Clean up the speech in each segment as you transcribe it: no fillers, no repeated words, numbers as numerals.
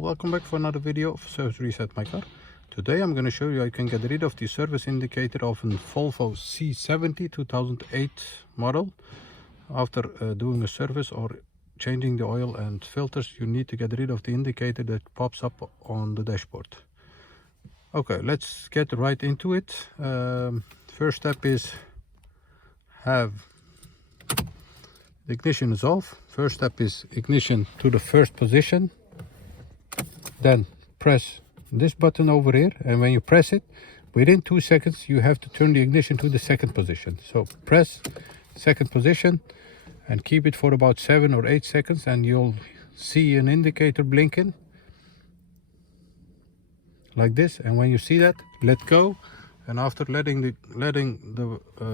Welcome back for another video of Service Reset My Car. Today I'm going to show you how you can get rid of the service indicator of a Volvo C70 2008 model. After doing a service or changing the oil and filters, you need to get rid of the indicator that pops up on the dashboard. Okay, let's get right into it. First step is have the ignition is off. First step is ignition to the first position. Then press this button over here, and when you press it, within 2 seconds you have to turn the ignition to the second position. So press second position and keep it for about 7 or 8 seconds, and you'll see an indicator blinking like this. And when you see that, let go, and after letting the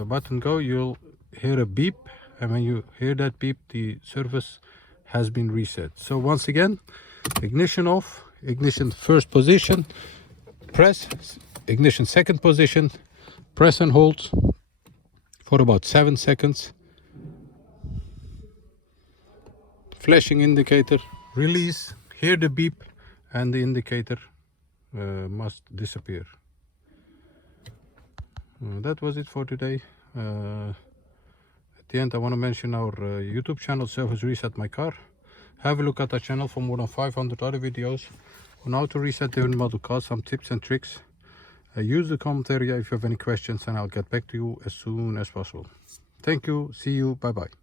button go, you'll hear a beep, and when you hear that beep, the service has been reset. So once again, ignition off, ignition first position, press ignition second position, press and hold for about 7 seconds, flashing indicator, release, hear the beep, and the indicator must disappear. That was it for today. At the end, I want to mention our YouTube channel, Service Reset My Car. Have a look at our channel for more than 500 other videos on how to reset different model cars, some tips and tricks. Use the comment area if you have any questions, and I'll get back to you as soon as possible. Thank you. See you. Bye bye.